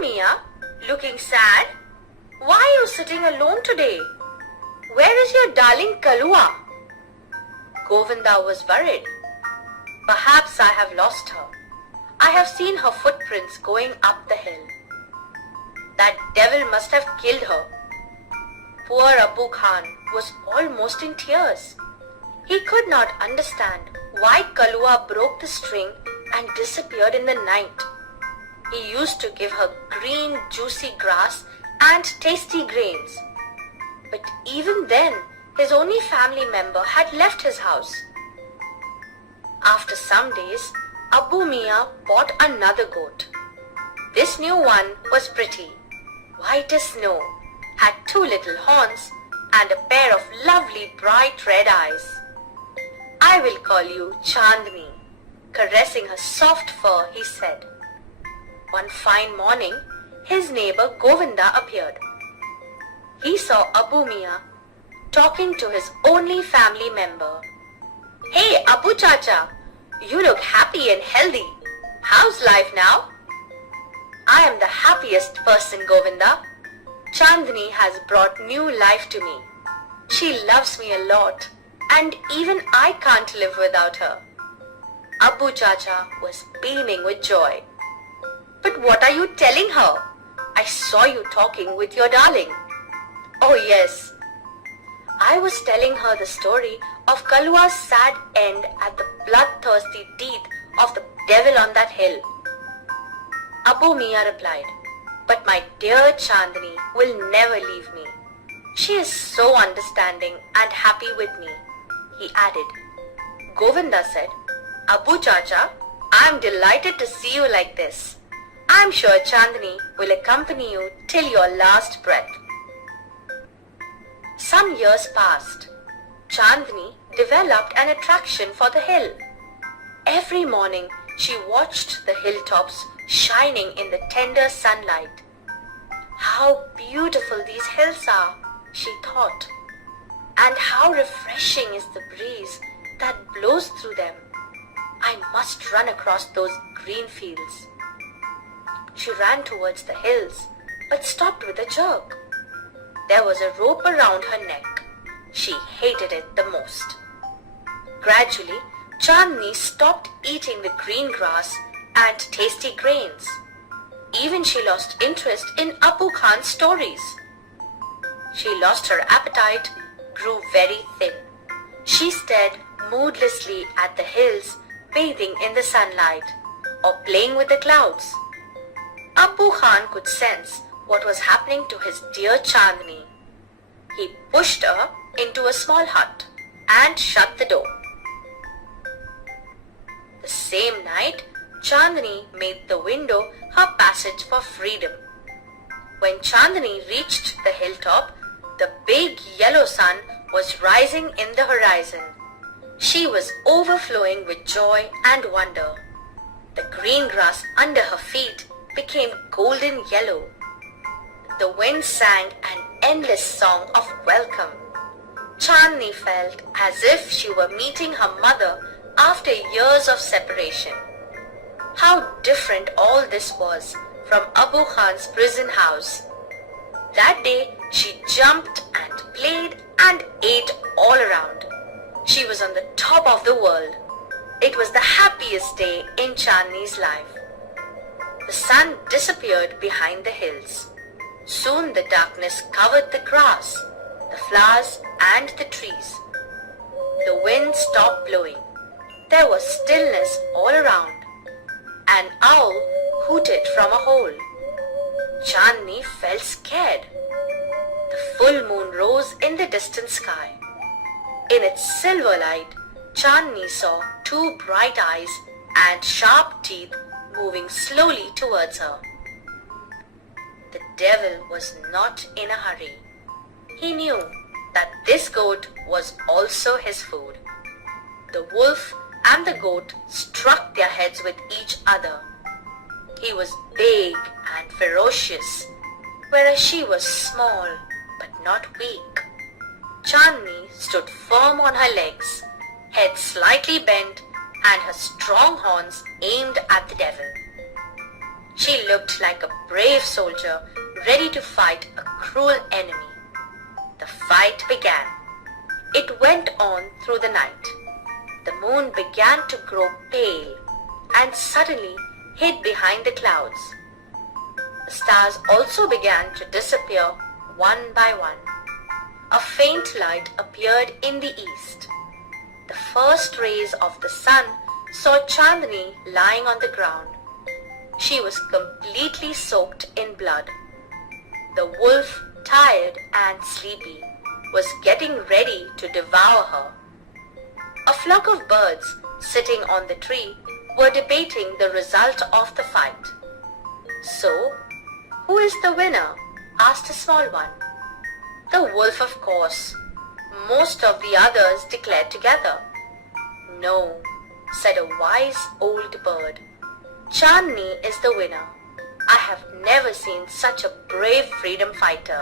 Mia, looking sad. Why are you sitting alone today? Where is your darling Kalua? Govinda was worried. Perhaps I have lost her. I have seen her footprints going up the hill. That devil must have killed her. Poor Abu Khan was almost in tears. He could not understand why Kalua broke the string and disappeared in the night. He used to give her green, juicy grass and tasty grains. But even then, his only family member had left his house. After some days, Abu Mia bought another goat. This new one was pretty, white as snow, had 2 little horns and a pair of lovely bright red eyes. I will call you Chandni. Caressing her soft fur, he said. One fine morning, his neighbor Govinda appeared. He saw Abu Mia talking to his only family member. Hey Abu Chacha, you look happy and healthy. How's life now? I am the happiest person, Govinda. Chandni has brought new life to me. She loves me a lot, and even I can't live without her. Abu Chacha was beaming with joy. But what are you telling her? I saw you talking with your darling. Oh yes. I was telling her the story of Kalua's sad end at the bloodthirsty teeth of the devil on that hill. Abu Mia replied, but my dear Chandni will never leave me. She is so understanding and happy with me, he added. Govinda said, Abu Chacha, I am delighted to see you like this. I am sure Chandni will accompany you till your last breath. Some years passed. Chandni developed an attraction for the hill. Every morning she watched the hilltops shining in the tender sunlight. How beautiful these hills are, she thought, and how refreshing is the breeze that blows through them. I must run across those green fields. She ran towards the hills, but stopped with a jerk. There was a rope around her neck. She hated it the most. Gradually, Chandni stopped eating the green grass and tasty grains. Even she lost interest in Abu Khan's stories. She lost her appetite, grew very thin. She stared moodlessly at the hills, bathing in the sunlight, or playing with the clouds. Abu Khan could sense what was happening to his dear Chandni. He pushed her into a small hut and shut the door. The same night, Chandni made the window her passage for freedom. When Chandni reached the hilltop, the big yellow sun was rising in the horizon. She was overflowing with joy and wonder. The green grass under her feet became golden yellow. The wind sang an endless song of welcome. Chandni felt as if she were meeting her mother after years of separation. How different all this was from Abu Khan's prison house. That day she jumped and played and ate all around. She was on the top of the world. It was the happiest day in Chandni's life. The sun disappeared behind the hills. Soon the darkness covered the grass, the flowers and the trees. The wind stopped blowing. There was stillness all around. An owl hooted from a hole. Chandni felt scared. The full moon rose in the distant sky. In its silver light, Chandni saw 2 bright eyes and sharp teeth moving slowly towards her. The devil was not in a hurry. He knew that this goat was also his food. The wolf and the goat struck their heads with each other. He was big and ferocious, whereas she was small but not weak. Chandni stood firm on her legs, head slightly bent and her strong horns aimed at the devil. She She looked like a brave soldier ready to fight a cruel enemy. The fight began. It went on through the night. The moon began to grow pale and suddenly hid behind the clouds. The stars also began to disappear one by one. A faint light appeared in the east. The first rays of the sun saw Chandni lying on the ground. She was completely soaked in blood. The wolf, tired and sleepy, was getting ready to devour her. A flock of birds sitting on the tree were debating the result of the fight. "So, who is the winner?" asked a small one. "The wolf, of course," most of the others declared together. "No," said a wise old bird. "Chandni is the winner. I have never seen such a brave freedom fighter."